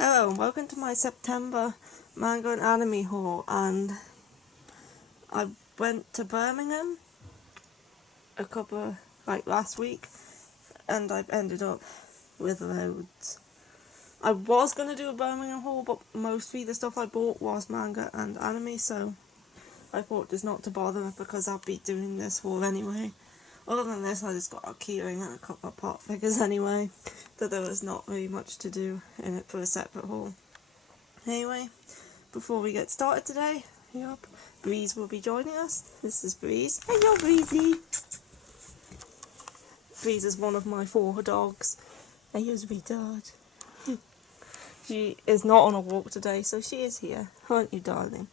Hello and welcome to my September Manga and Anime haul, and I went to Birmingham last week and I've ended up with loads. I was going to do a Birmingham haul, but mostly the stuff I bought was manga and anime, so I thought just not to bother because I'll be doing this haul anyway. Other than this, I just got a keyring and a couple of pop figures anyway, so there was not really much to do in it for a separate haul. Anyway, before we get started today, Breeze will be joining us. This is Breeze. Hello, Breezy. Breeze is one of my 4 dogs. Hello, sweetheart. She is not on a walk today, so she is here, aren't you, darling?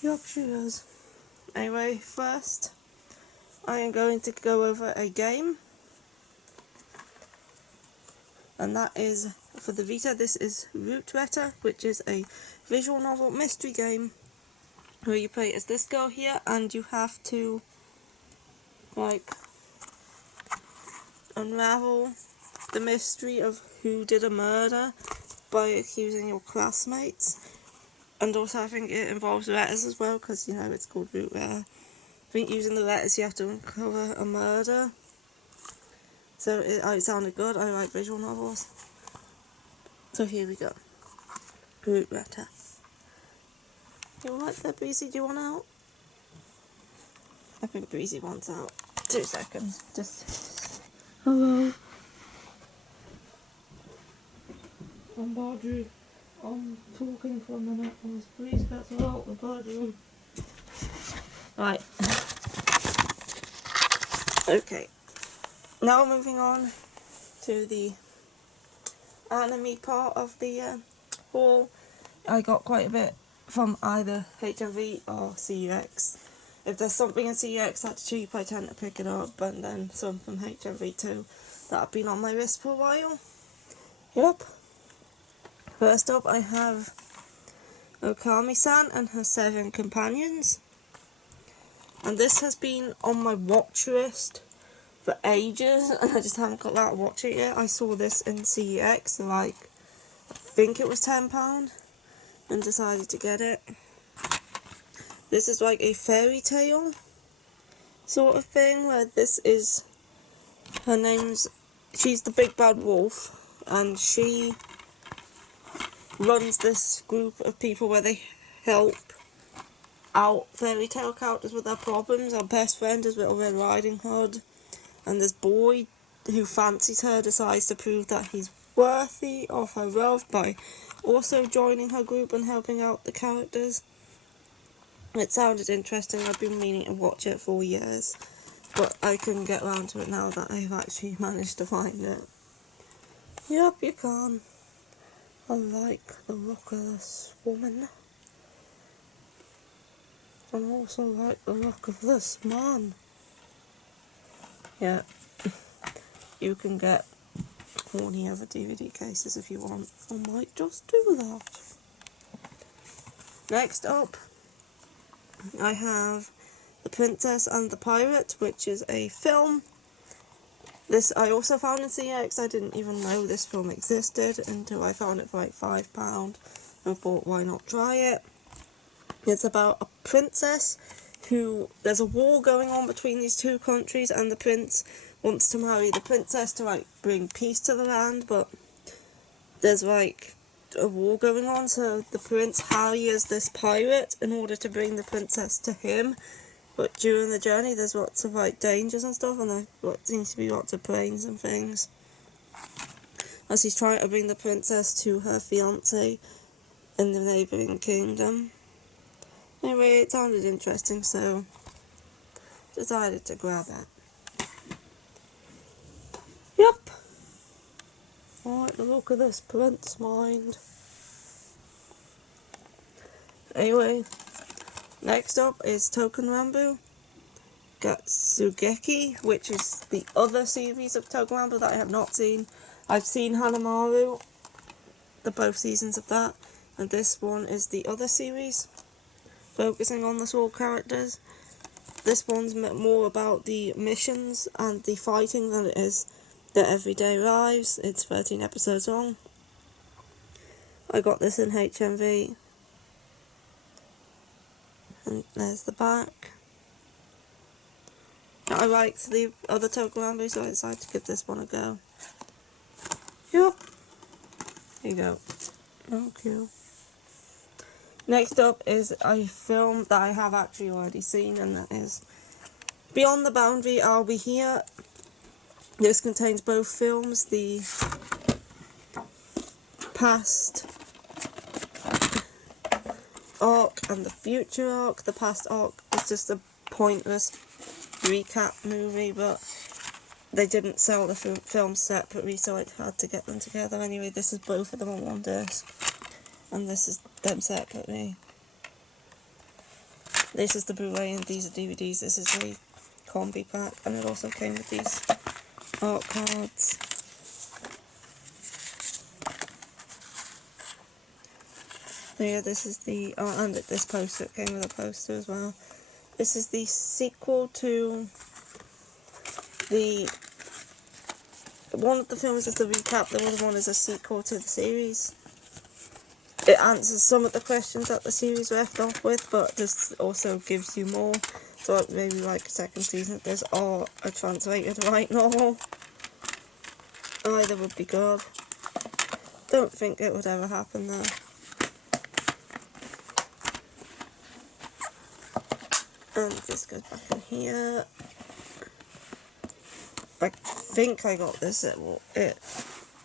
Yup, she is. Anyway, first, I am going to go over a game. And that is, for the Vita, this is Root Letter, which is a visual novel mystery game where you play as this girl here and you have to, unravel the mystery of who did a murder by accusing your classmates. And also I think it involves letters as well, because, it's called Root Letter. I think using the letters you have to uncover a murder. So it sounded good. I like visual novels. So here we go. Root Letter. You alright there, Breezy? Do you want out? I think Breezy wants out. 2 seconds. Just... Hello. I'm badgy. I'm talking for a minute as Breeze gets out the bedroom. Right. Okay. Now moving on to the anime part of the haul. I got quite a bit from either HMV or CUX. If there's something in CUX that's cheap, I tend to pick it up, and then some from HMV too that have been on my list for a while. Yep. First up, I have Okami-san and her 7 companions. And this has been on my watch list for ages, and I just haven't got that to watch it yet. I saw this in CUX, I think it was £10, and decided to get it. This is like a fairy tale sort of thing, where this is, she's the big bad wolf, and she runs this group of people where they help out fairy tale characters with their problems. Our best friend is Little Red Riding Hood, and this boy who fancies her decides to prove that he's worthy of her love by also joining her group and helping out the characters. It sounded interesting. I've been meaning to watch it for years, but I couldn't get around to it now that I've actually managed to find it. Yep, you can. I like the look of this woman. And also like the look of this man. Yeah. You can get all the other DVD cases if you want. I might just do that. Next up, I have The Princess and the Pirate, which is a film. This I also found in CX. I didn't even know this film existed until I found it for like £5 and thought, why not try it? It's about a princess who, there's a war going on between these 2 countries, and the prince wants to marry the princess to bring peace to the land, but there's a war going on, so the prince hires this pirate in order to bring the princess to him. But during the journey there's lots of dangers and stuff, and there seems to be lots of planes and things as he's trying to bring the princess to her fiancé in the neighbouring kingdom. Anyway, it sounded interesting, so decided to grab it. Yep. I like the look of this prince mind. Anyway, next up is Token Rambu Gatsugeki, which is the other series of Token Rambu that I have not seen. I've seen Hanamaru, both seasons of that, and this one is the other series, focusing on the sword characters. This one's more about the missions and the fighting than it is The Everyday Lives. It's 13 episodes long. I got this in HMV. And there's the back. I liked the other Tokugambi, so I decided to give this one a go. Yup. Here you go. Oh, cute. Next up is a film that I have actually already seen, and that is Beyond the Boundary, I'll Be Here. This contains both films, the past arc and the future arc. The past arc is just a pointless recap movie, but they didn't sell the films separately, so I had to get them together. Anyway, this is both of them on one disc, and this is them separately. This is the Blu-ray and these are DVDs. This is a combi pack, and it also came with these art cards. So yeah, this is the, and this poster, it came with a poster as well. This is the sequel to the, one of the films is the recap, the other one is a sequel to the series. It answers some of the questions that the series left off with, but just also gives you more. So I'd maybe like a second season of this, or a translated light novel. Either would be good. Don't think it would ever happen though. And this goes back in here. I think I got this at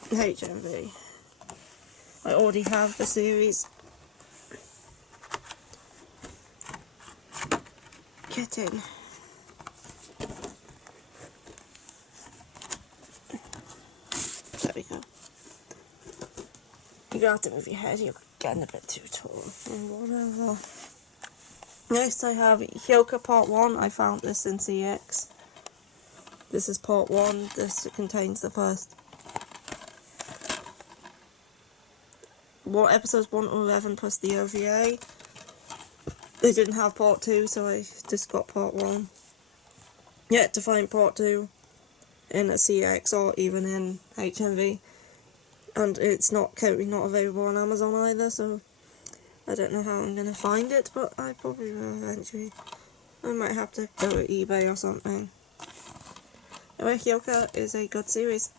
HMV. I already have the series. Get in. There we go. You have to move your head, you're getting a bit too tall. Whatever. Next I have Hyoka Part 1. I found this in CX. This is Part 1. This contains the first episodes 1 to 11 plus the OVA. They didn't have Part 2, so I just got Part 1. Yet to find Part 2 in a CX or even in HMV. And it's currently not available on Amazon either, so I don't know how I'm going to find it, but I probably will eventually. I might have to go to eBay or something. Anyway, Hyoka is a good series.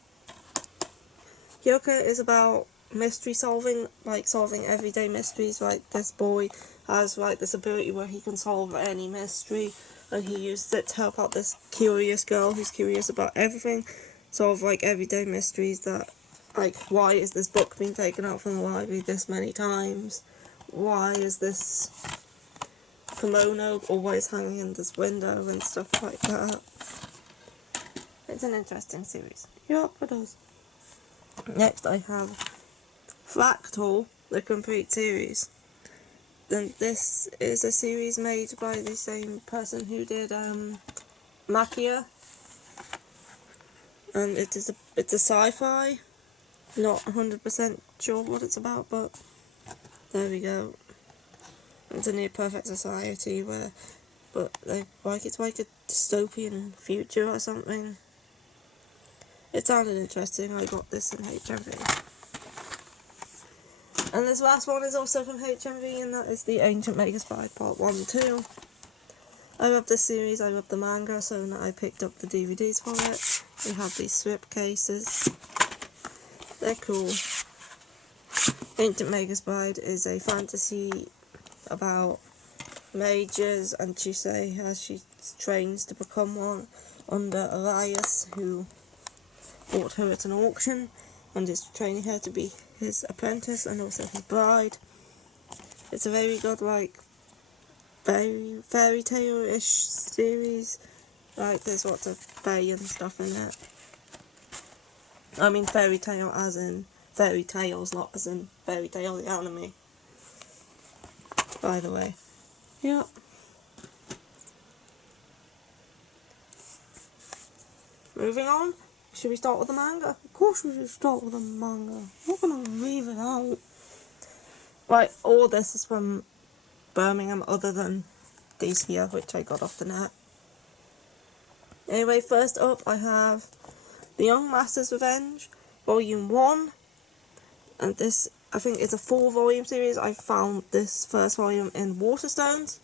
Hyoka is about mystery solving, like solving everyday mysteries. Like this boy has like this ability where he can solve any mystery, and he uses it to help out this curious girl who's curious about everything. Solve like everyday mysteries that, like, why is this book being taken out from the library this many times? Why is this kimono always hanging in this window and stuff like that? It's an interesting series. Yup, it is. Next I have Fractal, the complete series. Then this is a series made by the same person who did Makia. And it's a sci-fi. Not 100% sure what it's about, but there we go. It's a near perfect society where, it's like a dystopian future or something. It sounded interesting. I got this in HMV. And this last one is also from HMV, and that is the Ancient Mega Spy Part 1 and 2. I love this series, I love the manga, so I picked up the DVDs for it. We have these slip cases. They're cool. Ancient Mega Spy is a fantasy about mages, and Chise as she trains to become one under Elias, who bought her at an auction and is training her to be his apprentice and also his bride. It's a very good, like, very fairy tale-ish series. Like, there's lots of fae and stuff in it. I mean fairy tale as in fairy tales, not as in fairy tale the anime. By the way. Yep. Moving on. Should we start with the manga? Of course we should start with the manga. I'm not gonna leave it out. Right, all this is from Birmingham, other than these here, which I got off the net. Anyway, first up I have The Young Master's Revenge, Volume 1. And this, I think, is a 4-volume series. I found this first volume in Waterstones.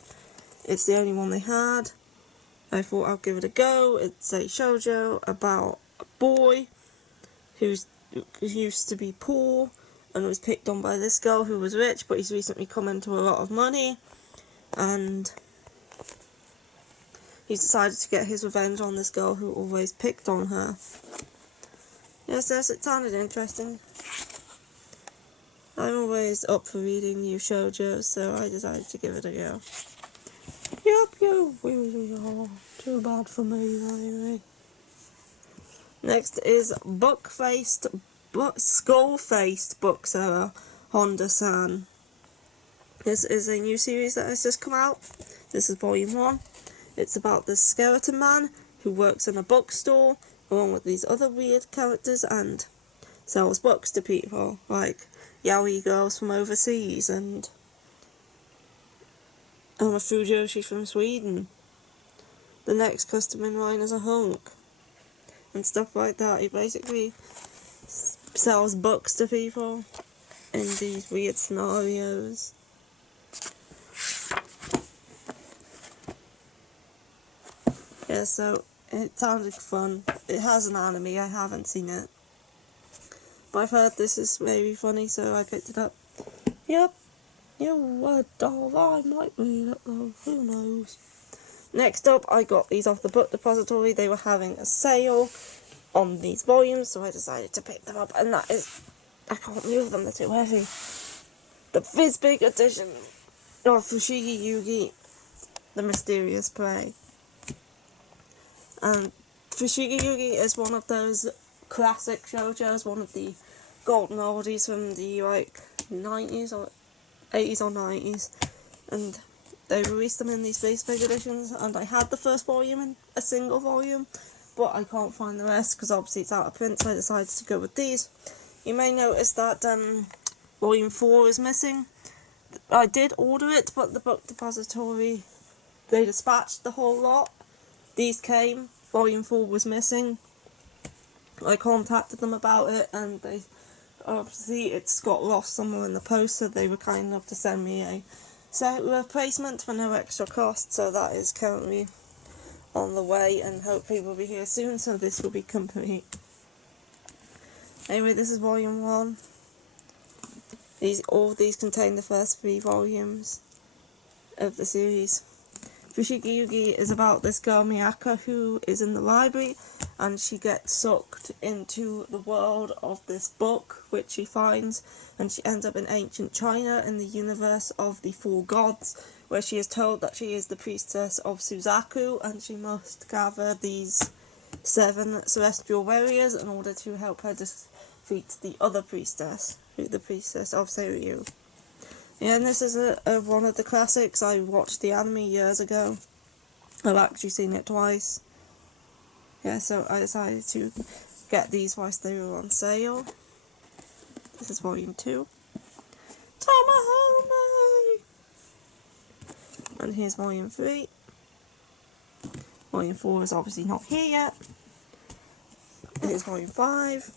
It's the only one they had. I thought I'd give it a go. It's a shoujo about a boy who used to be poor and was picked on by this girl who was rich, but he's recently come into a lot of money, and he's decided to get his revenge on this girl who always picked on her. Yes, it sounded interesting. I'm always up for reading new shoujo, so I decided to give it a go. Yup, you really are. Too bad for me, anyway. Next is Skull-Faced Bookseller, Honda-san. This is a new series that has just come out. This is Volume 1. It's about this skeleton man who works in a bookstore along with these other weird characters and sells books to people, like yaoi girls from overseas and Fujoshi from Sweden. The next customer in line is a hunk. And stuff like that. He basically sells books to people in these weird scenarios. Yeah, so it sounded fun. It has an anime, I haven't seen it. But I've heard this is very funny, so I picked it up. Yep, you would, doll. I might read it though, who knows. Next up, I got these off the book depository. They were having a sale on these volumes, so I decided to pick them up, and that is, I can't move them, they're too heavy. The Fizbig edition of Fushigi Yugi, The Mysterious Prey. And Fushigi Yugi is one of those classic shoujos, one of the golden oldies from the 90s or 80s or 90s, and they released them in these Fizbig editions, and I had the first volume in a single volume, but I can't find the rest because obviously it's out of print, so I decided to go with these. You may notice that Volume 4 is missing. I did order it, but the book depository, they dispatched the whole lot. These came, Volume 4 was missing. I contacted them about it, and they obviously it's got lost somewhere in the post, so they were kind enough to send me a replacement for no extra cost, so that is currently on the way and hopefully will be here soon, so this will be complete. Anyway, this is Volume 1. All of these contain the first 3 volumes of the series. Fushigi Yugi is about this girl Miyaka who is in the library and she gets sucked into the world of this book which she finds, and she ends up in ancient China in the universe of the 4 gods, where she is told that she is the priestess of Suzaku and she must gather these 7 celestial warriors in order to help her defeat the other priestess, the priestess of Seiryu. Yeah, and this is one of the classics. I watched the anime years ago. I've actually seen it twice. Yeah, so I decided to get these whilst they were on sale. This is Volume 2. Tomahome! And here's Volume 3. Volume 4 is obviously not here yet. Here's Volume 5.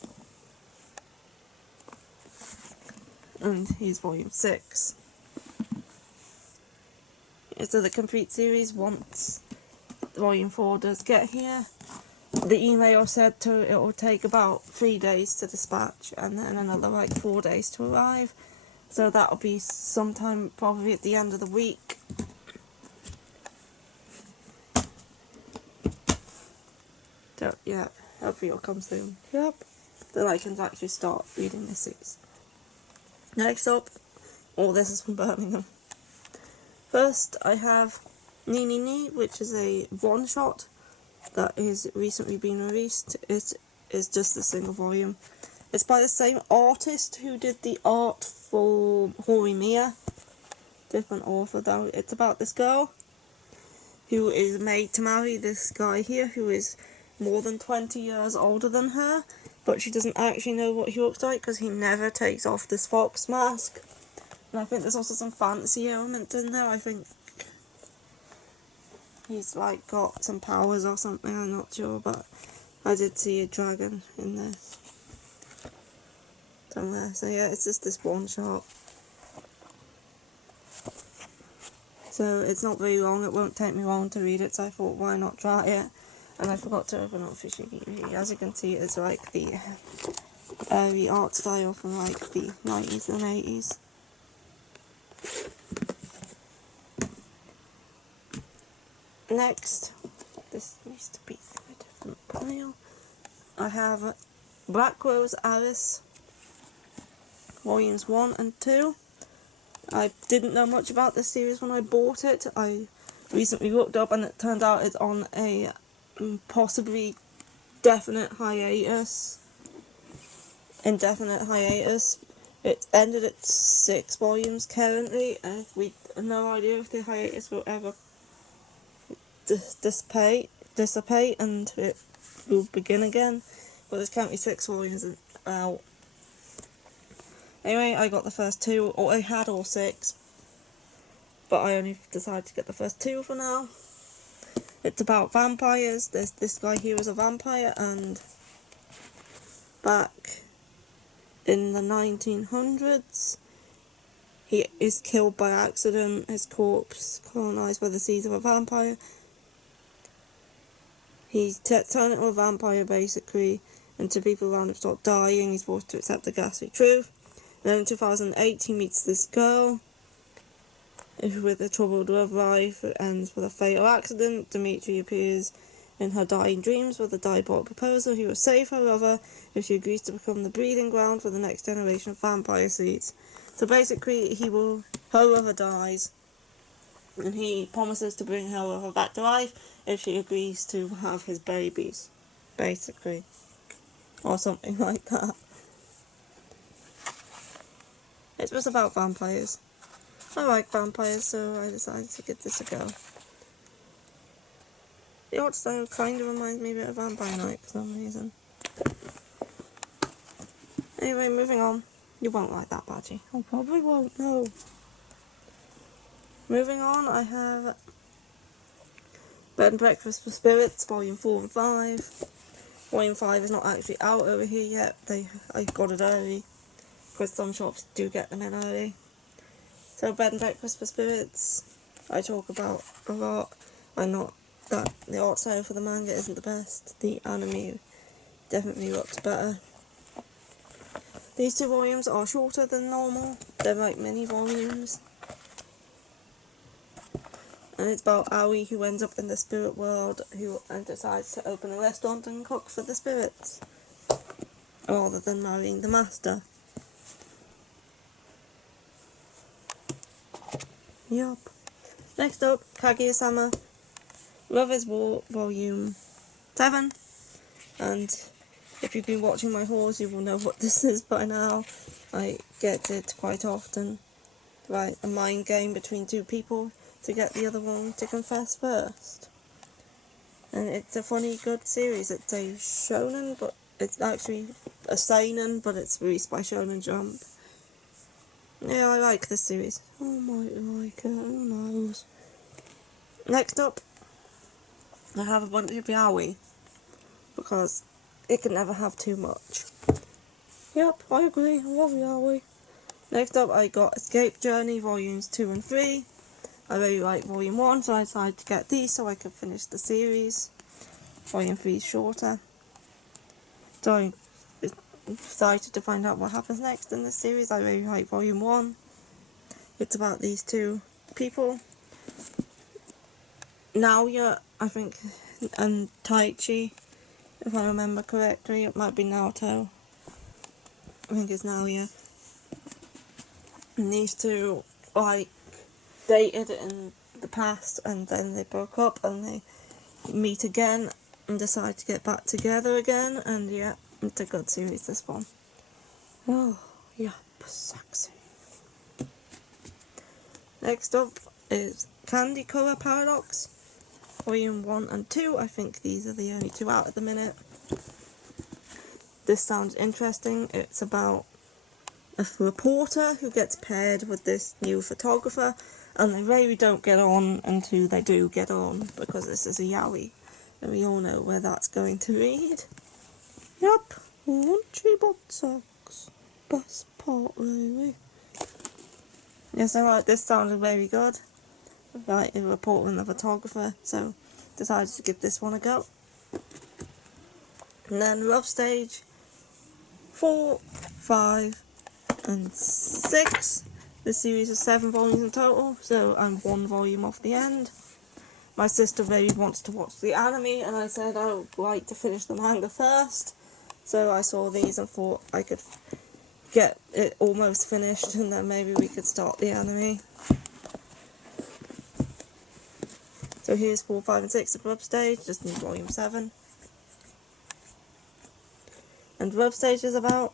And here's Volume 6. So the complete series, once Volume 4 does get here, the email said it will take about 3 days to dispatch and then another 4 days to arrive. So that'll be sometime probably at the end of the week. So yeah, hopefully it'll come soon. Yep. Then I can actually start reading this series. Next up, all this is from Birmingham. First, I have Ni Ni Ni, which is a one-shot that is recently been released. It is just a single volume. It's by the same artist who did the art for Horimiya. Different author though. It's about this girl who is made to marry this guy here who is more than 20 years older than her, but she doesn't actually know what he looks like because he never takes off this fox mask. And I think there's also some fantasy element in there. I think he's got some powers or something, I'm not sure, but I did see a dragon in this somewhere. So yeah, it's just this one shot. So it's not very long, it won't take me long to read it, so I thought why not try it. And I forgot to open up Fishy TV. As you can see, it's like the art style from like the 90s and 80s. Next, this needs to be in a different pile. I have Black Rose Alice, volumes 1 and 2. I didn't know much about this series when I bought it. I recently looked up and it turned out it's on a possibly indefinite hiatus. It ended at 6 volumes currently, and we have no idea if the hiatus will ever dissipate and it will begin again. But there's currently 6 volumes out. Anyway, I got the first 2, or I had all 6, but I only decided to get the first 2 for now. It's about vampires. There's this guy here is a vampire, and back in the 1900s, he is killed by accident, his corpse colonised by the seeds of a vampire. He's turned into a vampire basically, and two people around him start dying. He's forced to accept the ghastly truth. Then in 2008 he meets this girl with a troubled love life. It ends with a fatal accident. Dimitri appears in her dying dreams with a diabolical proposal. He will save her lover if she agrees to become the breeding ground for the next generation of vampire seeds. So basically her lover dies, and he promises to bring her lover back to life if she agrees to have his babies, basically. Or something like that. It was about vampires. I like vampires, so I decided to give this a go. The art style kind of reminds me a bit of Vampire Night for some reason. Anyway, moving on. You won't like that, Badgy. I probably won't, no. Moving on, I have Bed and Breakfast for Spirits, Volume 4 and 5. Volume 5 is not actually out over here yet. I got it early, because some shops do get them in early. So Bed and Breakfast for Spirits, I talk about a lot. I know that the art style for the manga isn't the best. The anime definitely looks better. These 2 volumes are shorter than normal. They're like mini volumes. And it's about Aoi, who ends up in the spirit world, and decides to open a restaurant and cook for the spirits, rather than marrying the master. Yup. Next up, Kaguya-sama, Love is War, Volume 7. And if you've been watching my hauls, you will know what this is by now. I get it quite often. Right, a mind game between 2 people to get the other one to confess first. And it's a funny, good series. It's a shonen, but it's actually a seinen, but it's released by Shonen Jump. Yeah, I like this series. I might like it, who knows. Next up, I have a bunch of yaoi, because it can never have too much. Yep, I agree, I love yaoi. Next up, I got Escape Journey, Volumes 2 and 3. I really like Volume 1, so I decided to get these so I could finish the series. Volume 3 is shorter. So I'm excited to find out what happens next in this series. I really like Volume 1. It's about these 2 people. Naoya, I think, and Taichi, if I remember correctly. It might be Naoto. I think it's Naoya. And these 2, like, dated in the past, and then they broke up, and they meet again and decide to get back together again. And yeah, it's a good series, this one. Oh, yeah, sexy. Next up is Candy Color Paradox, Volume 1 and 2. I think these are the only 2 out at the minute. This sounds interesting. It's about a reporter who gets paired with this new photographer, and they really don't get on until they do get on, because this is a yaoi. And we all know where that's going to lead. Yep, Lunchy Butt Socks. Best part, really. Yes, alright, this sounded very good. Right, a reporter and a photographer, so decided to give this one a go. And then rough stage 4, 5, and 6. This series is 7 volumes in total, so I'm 1 volume off the end. My sister very wants to watch the anime, and I said I would like to finish the manga first. So I saw these and thought I could get it almost finished, and then maybe we could start the anime. So here's 4, 5, and 6 of Rub Stage, just in volume 7. And Rub Stage is about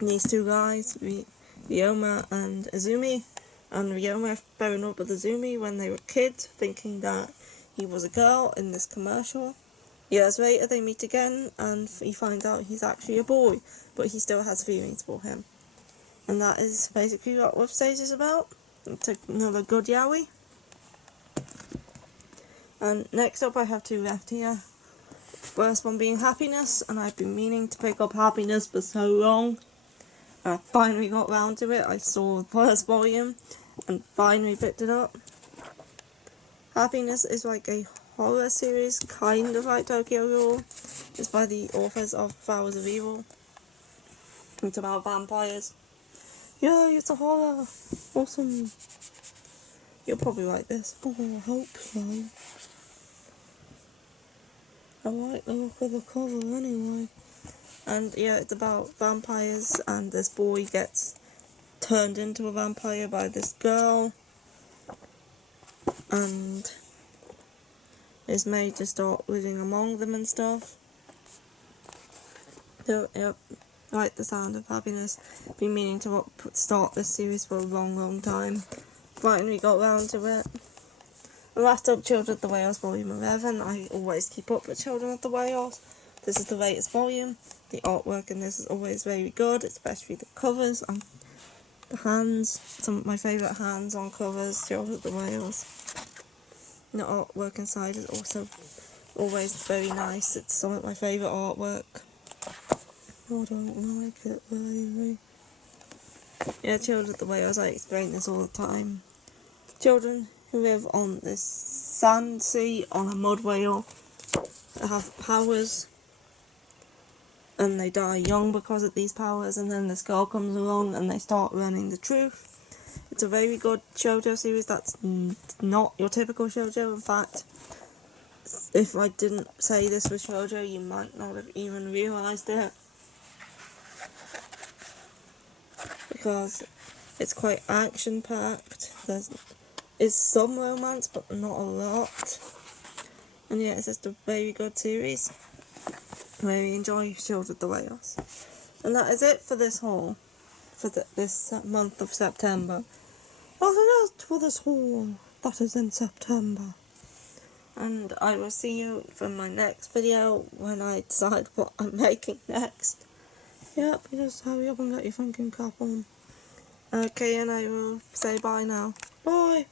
these two guys, Ryoma and Izumi. And Ryoma fell in love with Izumi when they were kids, thinking that he was a girl in this commercial. Years later they meet again and he finds out he's actually a boy, but he still has feelings for him. And that is basically what Rub Stage is about. It's another good yaoi. And next up I have 2 left here. First one being Happiness, and I've been meaning to pick up Happiness for so long. I finally got round to it. I saw the first volume and finally picked it up. Happiness is like a horror series, kind of like Tokyo Ghoul. It's by the authors of Flowers of Evil. It's about vampires. Yay, it's a horror! Awesome! You'll probably like this. Oh, I hope so. I like the look of the cover anyway. And yeah, it's about vampires, and this boy gets turned into a vampire by this girl and is made to start living among them and stuff. So yep, I like the sound of Happiness. Been meaning to start this series for a long time. Finally got round to it. And last up, Children of the Whales volume 11. I always keep up with Children of the Whales. This is the latest volume. The artwork in this is always very good, especially the covers and the hands. Some of my favourite hands on covers, Children of the Whales. And the artwork inside is also always very nice. It's some of my favourite artwork. I don't like it really. Yeah, Children of the Whales, I explain this all the time. Children who live on this sand sea on a mud whale have powers, and they die young because of these powers, and then this girl comes along and they start learning the truth. It's a very good shoujo series that's not your typical shoujo. In fact, if I didn't say this was shoujo, you might not have even realised it. Because it's quite action-packed. There's some romance, but not a lot. And yeah, it's just a very good series. I really enjoy Children of the Whales. And that is it for this haul. For this month of September. That is it for this haul. That is in September. And I will see you for my next video when I decide what I'm making next. Yep, you just hurry up and get your thinking cap on. Okay, and I will say bye now. Bye!